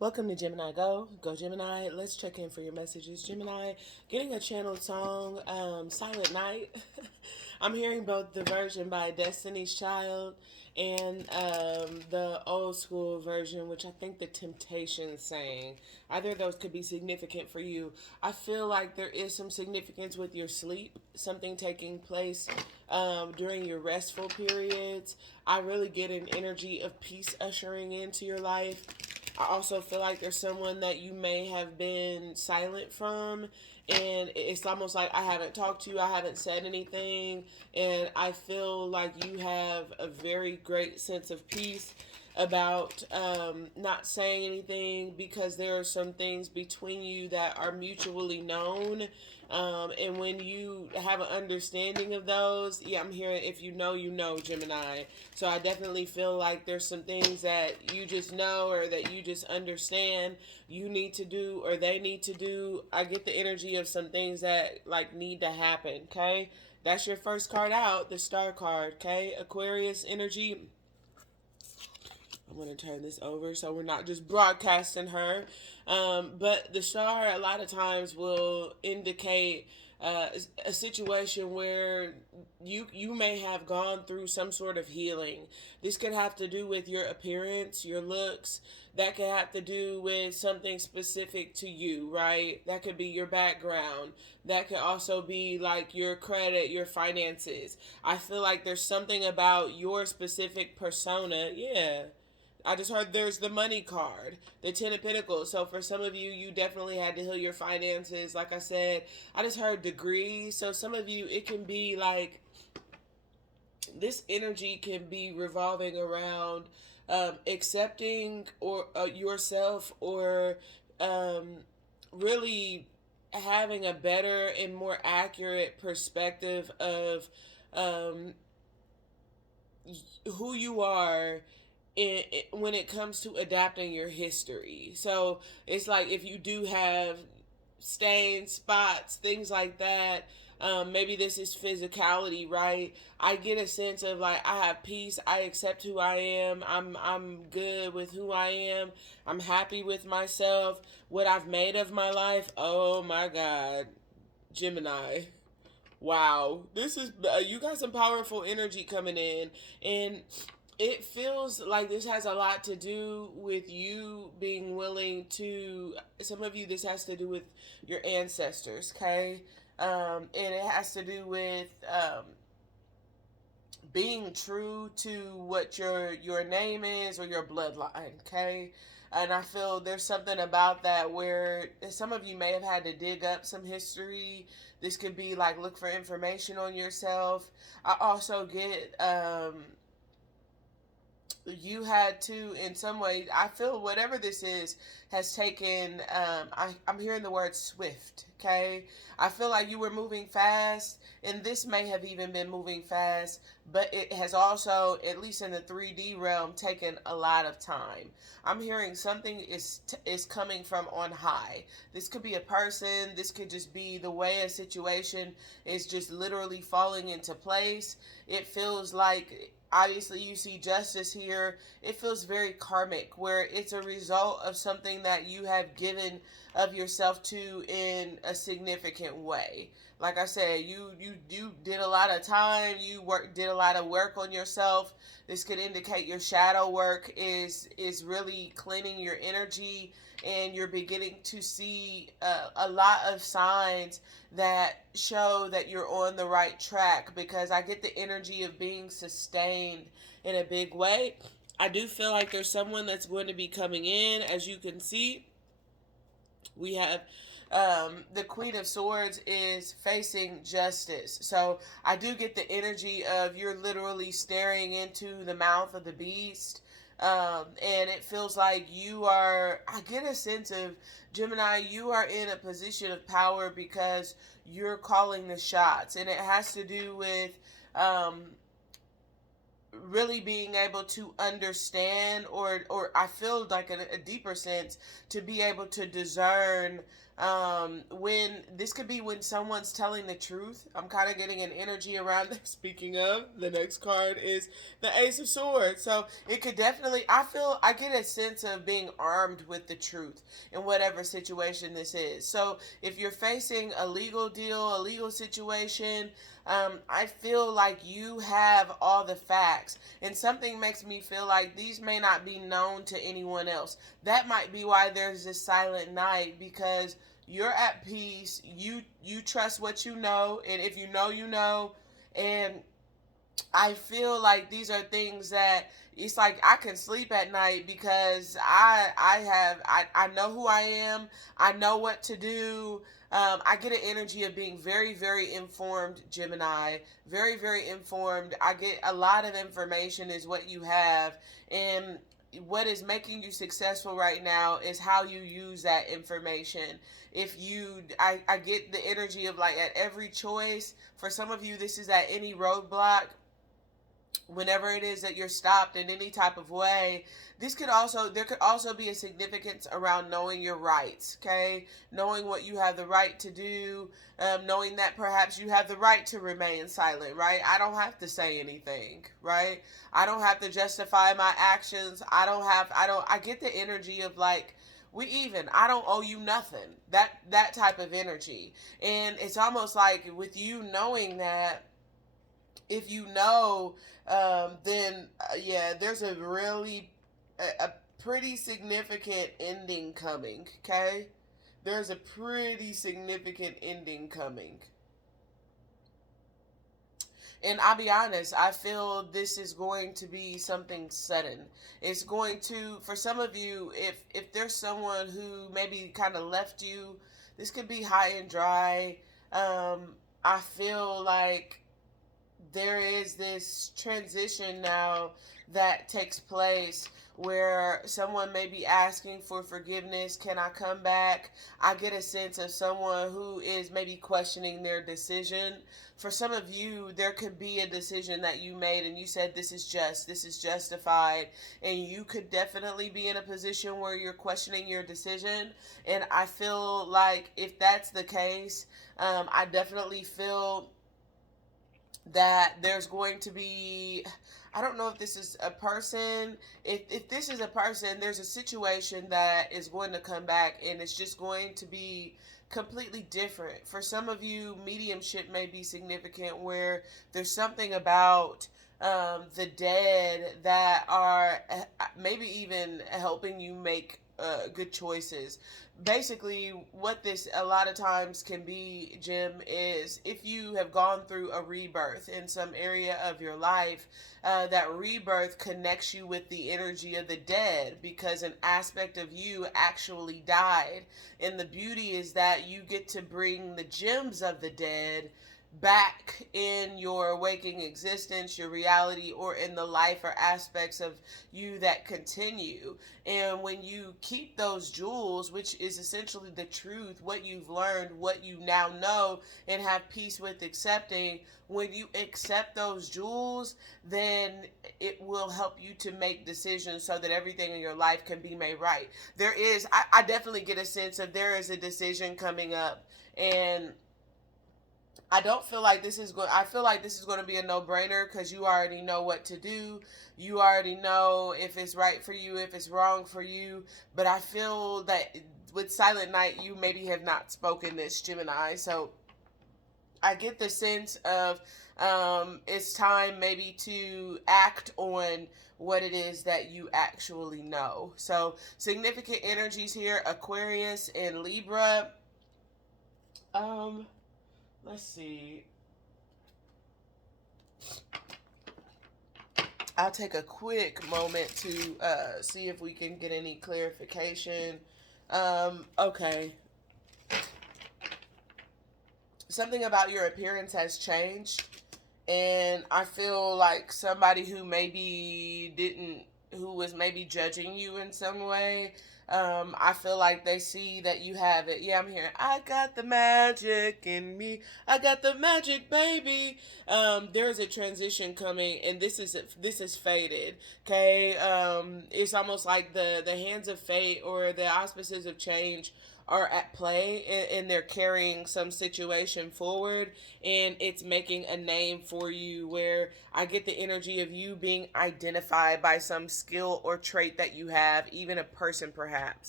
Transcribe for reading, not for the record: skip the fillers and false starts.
Welcome to Gemini Go. Go Gemini. Let's check in for your messages. Gemini, getting a channeled song, Silent Night. I'm hearing both the version by Destiny's Child and the old school version, which I think the Temptations sang. Either of those could be significant for you. I feel like there is some significance with your sleep, something taking place during your restful periods. I really get an energy of peace ushering into your life. I also feel like there's someone that you may have been silent from, and it's almost like I haven't talked to you, I haven't said anything, and I feel like you have a very great sense of peace about not saying anything because there are some things between you that are mutually known. And when you have an understanding of those, yeah, I'm hearing if you know, you know, Gemini. So I definitely feel like there's some things that you just know or that you just understand you need to do or they need to do. I get the energy of some things that like need to happen, okay? That's your first card out, the star card, okay? Aquarius energy. I'm going to turn this over so we're not just broadcasting her. But the star, a lot of times, will indicate a situation where you may have gone through some sort of healing. This could have to do with your appearance, your looks. That could have to do with something specific to you, right? That could be your background. That could also be like your credit, your finances. I feel like there's something about your specific persona. Yeah, I just heard there's the money card, the Ten of Pentacles. So for some of you, you definitely had to heal your finances. Like I said, I just heard degrees. So some of you, it can be like this energy can be revolving around accepting or yourself or really having a better and more accurate perspective of um, who you are when it comes to adapting your history. So it's like if you do have stains, spots, things like that. Maybe this is physicality, right? I get a sense of like I have peace. I accept who I am. I'm good with who I am. I'm happy with myself. What I've made of my life. Oh my God, Gemini. Wow, this is you got some powerful energy coming in, and it feels like this has a lot to do with you being willing to. Some of you, this has to do with your ancestors, okay, and it has to do with being true to what your name is or your bloodline, okay. And I feel there's something about that where some of you may have had to dig up some history. This could be like look for information on yourself. I also get you had to in some way. I feel whatever this is has taken I'm hearing the word swift, okay. I feel like you were moving fast, and this may have even been moving fast, but it has also, at least in the 3D realm, taken a lot of time. I'm hearing something is coming from on high. This could be a person, this could just be the way a situation is just literally falling into place. It feels like, obviously you see justice here. It feels very karmic, where it's a result of something that you have given of yourself to in a significant way. Like I said, you did a lot of time. Did a lot of work on yourself. This could indicate your shadow work is really cleaning your energy, and you're beginning to see a lot of signs that show that you're on the right track, because I get the energy of being sustained in a big way. I do feel like there's someone that's going to be coming in. As you can see, we have the Queen of Swords is facing justice. So I do get the energy of you're literally staring into the mouth of the beast. And it feels like you are, I get a sense of, Gemini, you are in a position of power because you're calling the shots. And it has to do with really being able to understand, or I feel like a deeper sense to be able to discern When this could be when someone's telling the truth. I'm kind of getting an energy around there. Speaking of, the next card is the Ace of Swords. So it could definitely, I get a sense of being armed with the truth in whatever situation this is. So if you're facing a legal deal, a legal situation, I feel like you have all the facts, and something makes me feel like these may not be known to anyone else. That might be why there's this silent night, because you're at peace. You trust what you know, and if you know, you know. And I feel like these are things that it's like I can sleep at night because I know who I am. I know what to do. I get an energy of being very, very informed, Gemini. Very, very informed. I get a lot of information is what you have. And what is making you successful right now is how you use that information. I get the energy of like at every choice. For some of you, this is at any roadblock. Whenever it is that you're stopped in any type of way, there could also be a significance around knowing your rights. Okay, knowing what you have the right to do, knowing that perhaps you have the right to remain silent. Right, I don't have to say anything. Right, I don't have to justify my actions. I get the energy of like, I don't owe you nothing. That type of energy. And it's almost like with you knowing that, if you know, then yeah, there's a pretty significant ending coming. Okay, there's a pretty significant ending coming. And I'll be honest, I feel this is going to be something sudden. It's going to, for some of you, if there's someone who maybe kind of left you, this could be high and dry. I feel like there is this transition now that takes place where someone may be asking for forgiveness. Can I come back? I get a sense of someone who is maybe questioning their decision. For some of you, there could be a decision that you made and you said, this is justified. And you could definitely be in a position where you're questioning your decision. And I feel like if that's the case, I definitely feel that there's going to be, I don't know if this is a person. If this is a person, there's a situation that is going to come back and it's just going to be completely different. For some of you, mediumship may be significant where there's something about the dead that are maybe even helping you make good choices. Basically, what this a lot of times can be, Jim, is if you have gone through a rebirth in some area of your life, that rebirth connects you with the energy of the dead because an aspect of you actually died. And the beauty is that you get to bring the gems of the dead back in your waking existence, your reality, or in the life or aspects of you that continue. And when you keep those jewels, which is essentially the truth, what you've learned, what you now know, and have peace with accepting, when you accept those jewels, then it will help you to make decisions so that everything in your life can be made right. I definitely get a sense of there is a decision coming up, and I don't feel like this is going. I feel like this is going to be a no-brainer because you already know what to do. You already know if it's right for you, if it's wrong for you. But I feel that with Silent Night, you maybe have not spoken this, Gemini. So I get the sense of it's time maybe to act on what it is that you actually know. So significant energies here: Aquarius and Libra. Let's see. I'll take a quick moment to see if we can get any clarification. Okay. Something about your appearance has changed. And I feel like somebody who was maybe judging you in some way, I feel like they see that you have it. Yeah, I'm hearing, I got the magic in me. I got the magic, baby. There's a transition coming, and this is fated. Okay, it's almost like the hands of fate or the auspices of change are at play, and they're carrying some situation forward, and it's making a name for you, where I get the energy of you being identified by some skill or trait that you have, even a person perhaps.